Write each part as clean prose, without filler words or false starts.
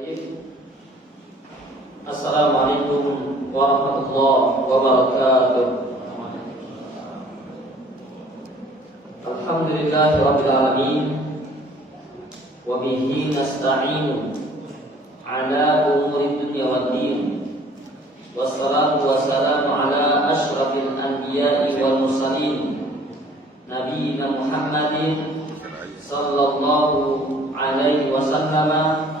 Baik. Assalamualaikum warahmatullahi wabarakatuh. Alhamdulillahirabbil alamin wa bihi nasta'inu ala umuri dunya waddin. Wassalatu wassalamu ala asyrafil anbiya'i wal mursalin nabiyina Muhammadin sallallahu alaihi wasallam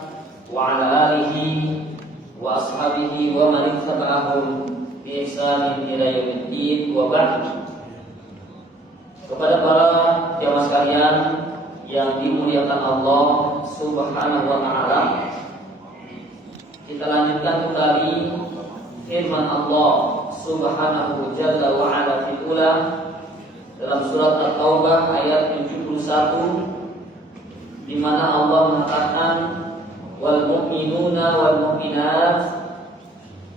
wa ala alihi wa ashabihi wa man ittaba'ahum bi ihsanin ila yaumiddin wa ba'd. Kepada para jamaah sekalian yang dimuliakan Allah Subhanahu wa taala, kita lanjutkan kembali firman Allah Subhanahu jalla wa ala fil ula dalam surat At-Taubah ayat 71, di mana Allah mengatakan wal mu'minuna wal mu'minat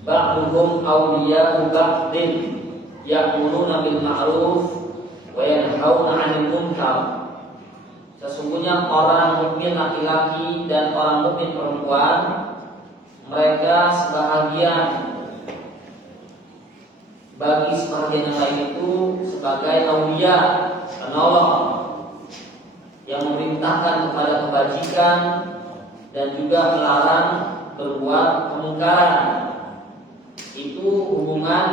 ba'duhum awliya'u ba'din ya'muruna bil ma'ruf wa yanhauna 'anil munkar. Sesungguhnya orang mukmin laki-laki dan orang mukmin perempuan, mereka sebahagian bagi sebahagian yang lain itu sebagai aulia, penolong yang memerintahkan kepada kebajikan dan juga melarang berbuat kemungkaran. Itu hubungan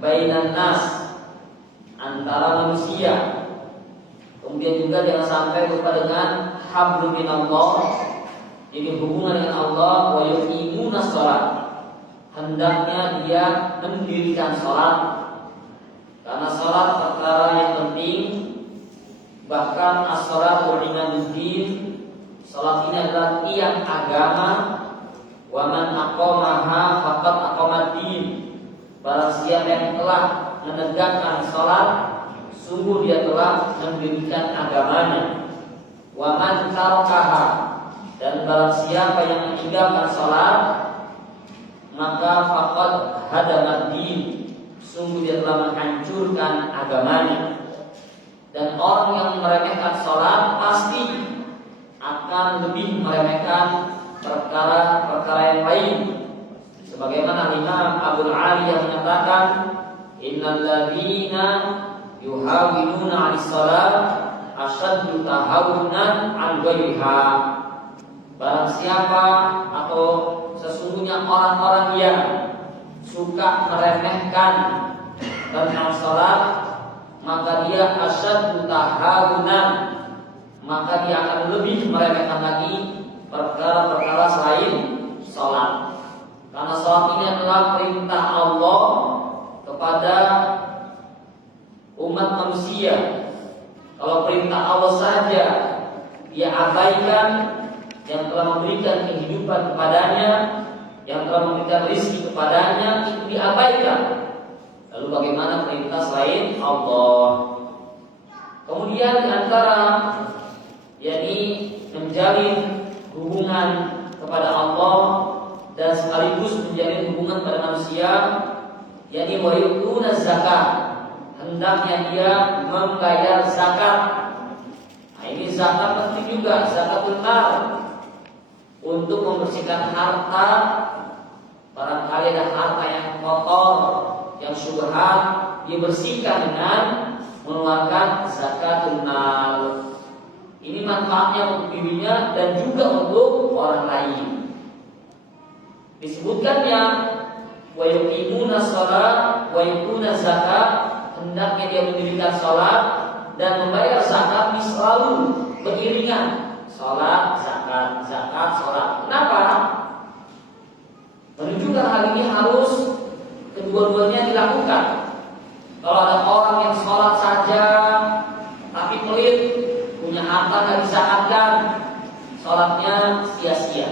bainan nas, antara manusia. Kemudian juga jangan sampai lupa dengan hablum minallah, jadi hubungan dengan Allah. Wa yuqimuna shalah, hendaknya dia mendirikan salat, karena salat perkara yang penting. Bahkan as-salatu imaduddin, salat ini adalah tiang agama. Wa man aqamaha faqad aqamaddin, barang siapa yang telah menegakkan salat, sungguh dia telah mendirikan agamanya. Wa man tarakaha, dan barang siapa yang meninggalkan salat, maka faqad hadamaddin, sungguh dia telah menghancurkan agamanya. Dan orang yang meremehkan salat pasti akan lebih meremehkan perkara-perkara yang lain. Sebagaimana Imam Abdul Ali yang menyatakan, innal ladzina yuhawinuna 'alis salat asyaddu tahawunan 'an ghairiha. Barang siapa atau sesungguhnya orang-orang yang suka meremehkan tentang salat, maka dia asyaddu tahawunan, maka dia akan lebih meremehkan lagi perkara-perkara selain salat. Karena salat ini adalah perintah Allah kepada umat manusia. Kalau perintah Allah saja dia abaikan, yang telah memberikan kehidupan kepadanya, yang telah memberikan rezeki kepadanya, itu diabaikan. Lalu bagaimana perintah selain Allah? Kemudian di antara yakni menjalin hubungan kepada Allah dan sekaligus menjalin hubungan pada manusia, yakni wa yu'tuna zakat, hendaknya dia membayar zakat. Nah, ini zakat penting juga, zakatul mal, untuk membersihkan harta. Barangkali ada harta yang kotor, yang syubhat, dibersihkan dengan mengeluarkan zakatul mal. Ini manfaatnya untuk dirinya dan juga untuk orang lain. Disebutkannya wa yuqimuna shalah wa yu'tuna zakat, hendaknya dia mendirikan salat dan membayar zakat, selalu beriringan. Salat, zakat, zakat, salat. Kenapa? Menunjukkan hal ini harus kedua-duanya dilakukan. Kalau ada orang yang salat saja tapi pelit, punya harta nggak disakatkan, salatnya sia-sia.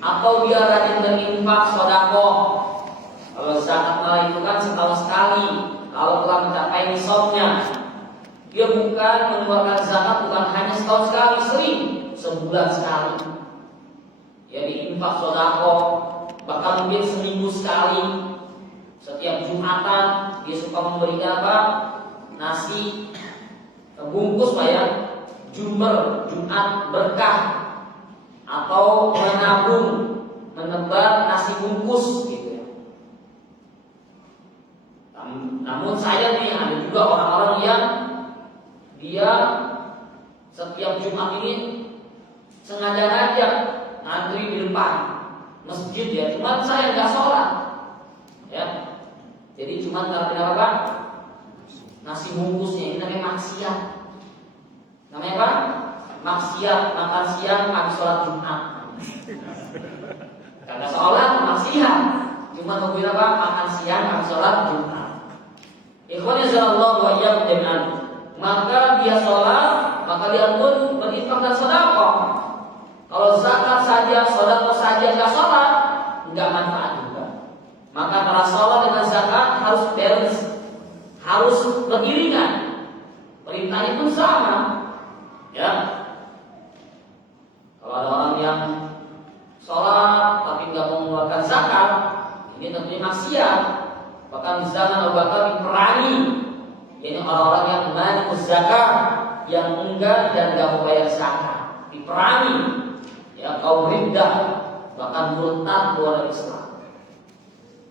Atau dia rajin berinfak sedekah. Kalau zakat malah itu kan setahun sekali, kalau telah mencapai nisabnya. Dia bukan mengeluarkan zakat bukan hanya setahun sekali, sering sebulan sekali. Jadi infak sedekah, bahkan mungkin seminggu sekali. Setiap Jumatan dia suka memberikan apa? Nasi bungkus, Pak ya, Jumat berkah. atau menabung, menebar nasi bungkus gitu ya. Namun saya nih ada juga orang-orang yang dia setiap Jumat ini sengaja-ngaja ngantri di depan masjid ya, cuman saya nggak sholat ya. Jadi cuman karena apa? Nasi bungkusnya ini namanya maksiat. Namanya apa? Maksiat, makan siang habis sholat Jumat. Kagak sholat maksiat, cuma nungguin apa? Makan siang habis sholat Jumat. Ikhwan jazallahu wa iyyakum jami'an. Maka dia sholat, maka dia pun berinfak dan sedekah. Kalau zakat saja, sedekah saja nggak sholat, nggak manfaat juga. Maka para sholat dengan zakat harus balance, harus beriringan. Perintahnya pun sama, ya. Kalau ada orang yang sholat tapi nggak mau mengeluarkan zakat, ini tentunya maksiat. Bahkan di zaman Abu Bakar diperangi, yaitu orang-orang yang manus zakat, yang enggan dan nggak mau bayar zakat, diperangi. Ya, kaum riddah, bahkan murtad keluar dari Islam.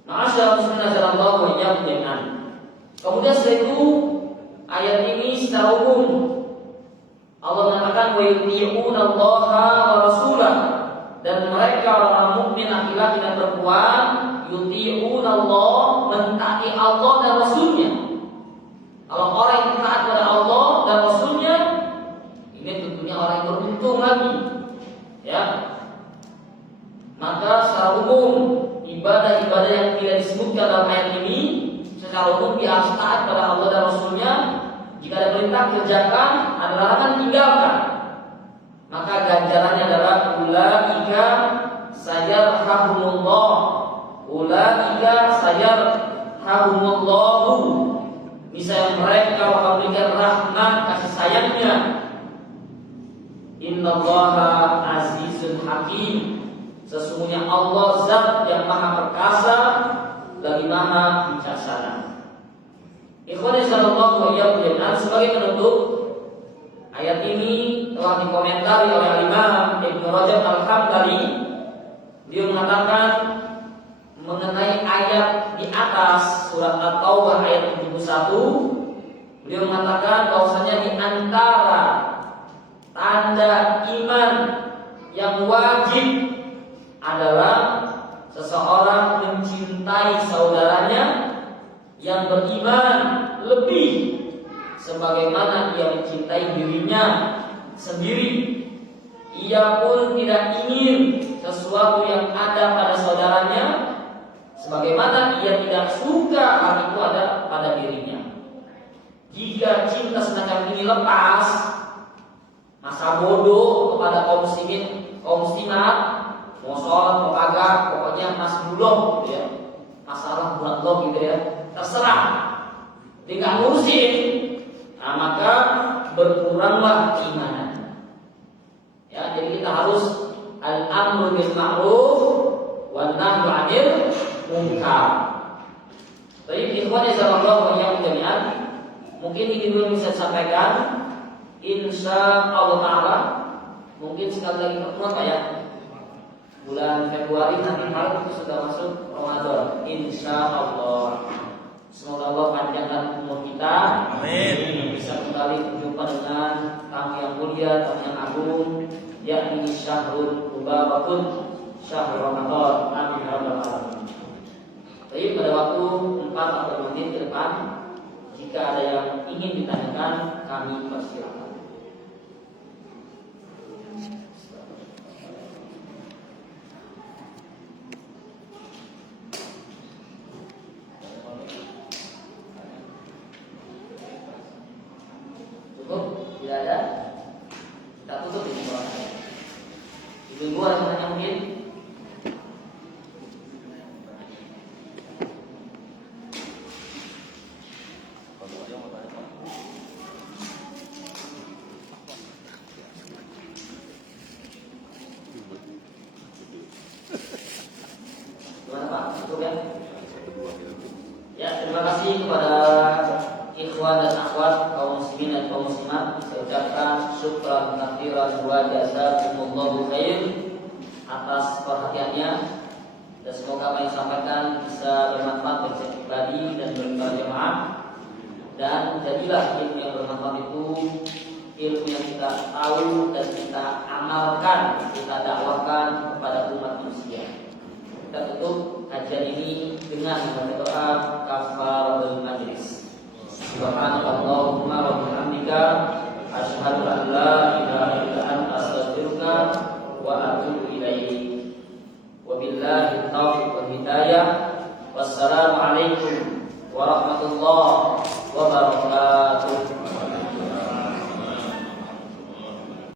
Ma'asyarul muslimin jazallahu wa iyyakum jami'an. Kemudian setelah itu ayat ini secara umum Allah mengatakan wa yuti'unallaha wa rasulah, dan mereka orang mukmin laki-laki dan perempuan yuti'unallah, mentaati Allah dan Rasulnya. Kalau orang yang taat kepada Allah dan Rasulnya, ini tentunya orang yang beruntung lagi. Ya, maka secara umum ibadah-ibadah yang tidak disebutkan dalam ayat ini secara umum dia harus taat pada Allah dan Rasulnya. Jika ada perintah kerjakan, ada larangan tinggalkan. Maka ganjarannya adalah ulaika sayarhamullah, ulaika sayarhamullahu. Misalnya mereka akan memberikan rahmat kasih sayangnya. Innallaha azizun hakim. Sesungguhnya Allah zat yang maha perkasa lagi maha bijaksana. Ikhwan sallallahu alaihi wasallam, sebagai penutup ayat ini telah dikomentari oleh Imam Ibnu Rajab Al-Hambali. Dia mengatakan mengenai ayat di atas surat At-Taubah ayat 71, beliau mengatakan bahwasanya di antara tanda iman yang wajib adalah seseorang mencintai saudaranya yang beriman lebih sebagaimana ia mencintai dirinya sendiri. Ia pun tidak ingin sesuatu yang ada pada saudaranya sebagaimana ia tidak suka hal itu ada pada dirinya. Jika cinta semacam ini lepas, masa bodoh kepada kaum muslimin, kaum muslimat, mau sholat, mau kagak, pokoknya mas bulog gitu ya, masalah bulog gitu ya, terserah, dia nggak ngurusin. Nah, maka berkuranglah keimanan. Ya, jadi kita harus al-amru bil ma'ruf wan nahyu 'anil munkar. Baik, ikhwan sallallahu alaihi wasallam, mungkin ini dulu bisa sampaikan. Insya Allah Ta'ala mungkin sekali lagi pertemuan Pak ya, bulan Februari nanti malam itu sudah masuk Ramadan. Insya Allah. Semoga Allah panjangkan umur kita. Amin. Bisa kembali berjumpa dengan tamu yang mulia, tamu yang agung, yakni syahrul mubarakun, syahrul Ramadan. Amin ya rabbal alamin. Jadi pada waktu 4 atau 5 menit ke depan, jika ada yang ingin ditanyakan, kami persilakan. Tidak ada, kita tutup ini bolanya. Ibu-ibu ada yang mungkin? Gimana Pak? Cukup ya? Ya, terima kasih kepada ikhwan dan akhwat kaum muslimin dan kaum muslimat. Saya ucapkan syukran katsiran wa jazakumullahu khair jadilah ilmu yang bermanfaat itu ilmu yang kita tahu dan kita amalkan, kita dakwakan kepada umat manusia. Kita tutup kajian ini dengan membaca doa kafaratul majlis. Subhanallahumma wa bihamdika asyhadu an la ilaha illa anta astaghfiruka wa atubu ilaik. Wabillahi taufiq wal hidayah. Wassalamualaikum warahmatullahi wabarakatuh.